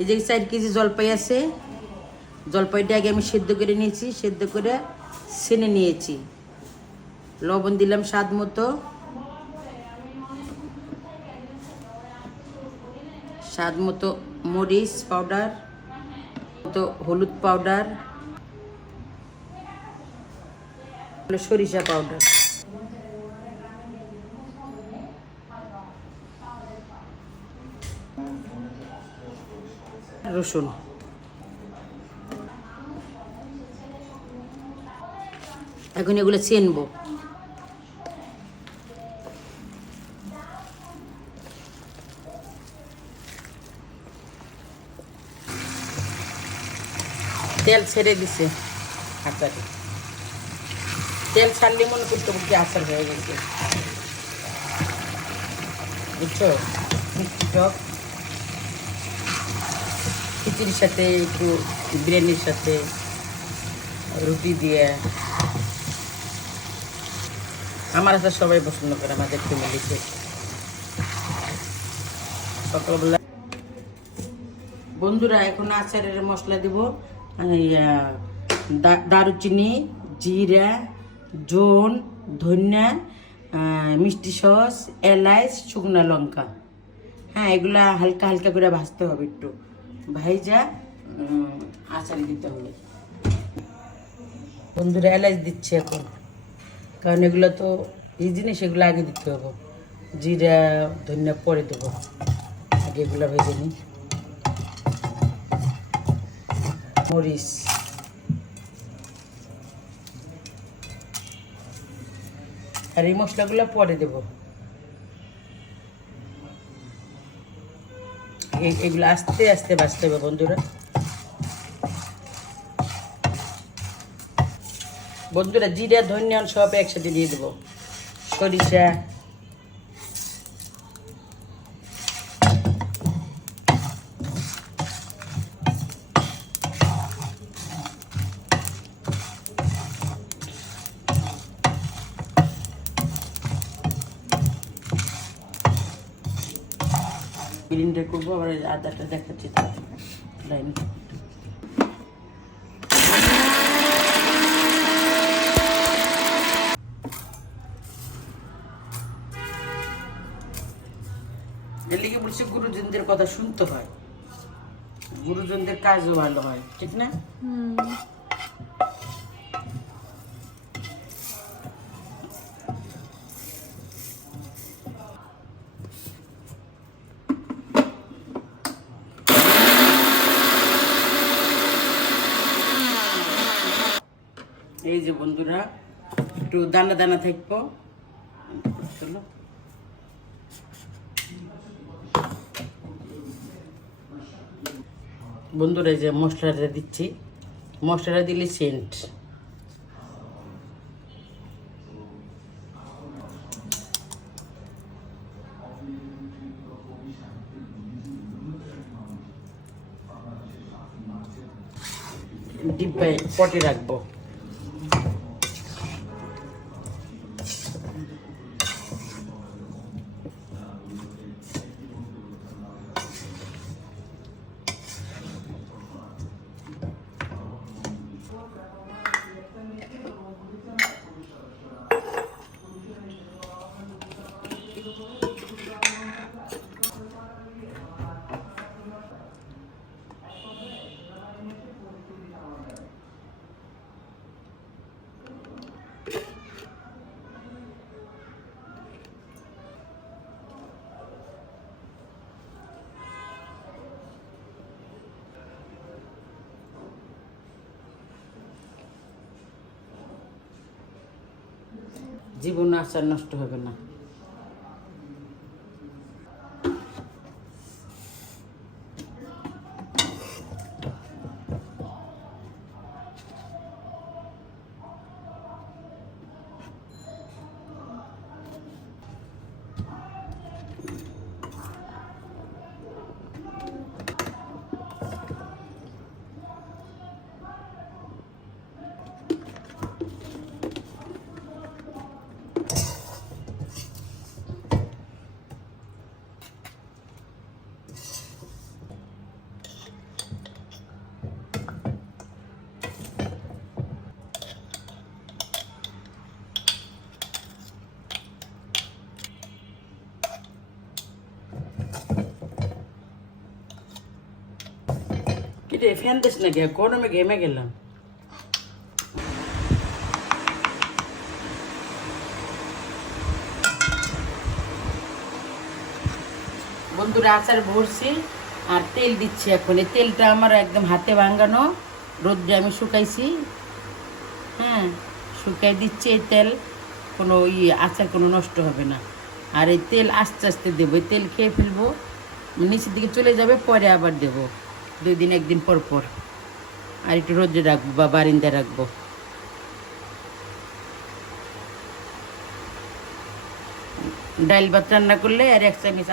এই যে 4 কেজি জলপাই আছে, জলপাইটা আগে আমি সেদ্ধ করে নিয়েছি, সেদ্ধ করে ছেনে নিয়েছি। লবণ দিলাম স্বাদ মতো, স্বাদ মতো মরিচ পাউডার, তো হলুদ পাউডার, সরিষা পাউডার, রসুন। এখন এগুলো ছেনবো। তেল ছেড়ে দিছে আচারে, তেল ছাড়লে মনে করতে কি আচার হয়ে গেছে, বুঝছো? মিষ্টি টক খিচুড়ির সাথে, একটু বিরিয়ানির সাথে, রুটি দিয়ে। আমার আচার সবাই পছন্দ করে আমাদের ফ্যামিলিতে। সকালবেলা বন্ধুরা এখন আচারের মশলা দিব, দারুচিনি, জিরা, জোন, ধনিয়া, মিষ্টি সস, এলাচ, শুকনো লঙ্কা। হ্যাঁ, এগুলা হালকা হালকা করে ভাজতে হবে, একটু ভাইজা আচারে দিতে হবে। বন্ধুরা এলাচ দিচ্ছে এখন, কারণ এগুলো তো এই জিনিস, এগুলো আগে দিতে হবে। জিরা ধনিয়া পরে দেবো, আগে এগুলো ভেজে নিই। মরিচ, আর এই মশলাগুলো পরে দেবো। এগুলো আস্তে আস্তে বাছতে হবে বন্ধুরা। বন্ধুরা জিরা ধনিয়া সব একসাথে দিয়ে দেবো, সরিষা, গ্রিন্ডার করবো। আবার আদাটা দেখাচ্ছি তো লাইন। এর লিগে বলছি গুরুজনদের কথা শুনতে হয়, গুরুজনদের কাজও ভালো হয়, ঠিক না? এই যে বন্ধুরা একটু দানা দানা থাকবো, চলো। বন্ধুরা এই যে মশলাটা দিচ্ছি, মশলাটা দিলে সেন্ট। ডিব্বায় পটে রাখবো। জীবন আচার নষ্ট হবে না। রে ফ্যান দিস না গে, গরমে ঘেমে গেলাম। বন্ধুরা আচার ভরছি আর তেল দিচ্ছি এখন। এই তেলটা আমার একদম হাতে ভাঙানো, রোদ্রে আমি শুকাইছি। হ্যাঁ, শুকাই দিচ্ছি এই তেল, কোনো আচার কোনো নষ্ট হবে না। আর এই তেল আস্তে আস্তে দেবো, এই তেল খেয়ে ফেলবো, নিচের দিকে চলে যাবে, পরে আবার দেবো 2 দিন 1 দিন পর পর। আর একটু রোদ্রে রাখবো বা বারিন্দায় রাখবো। ডাল ভাত রান্না করলে আর 1 চামচ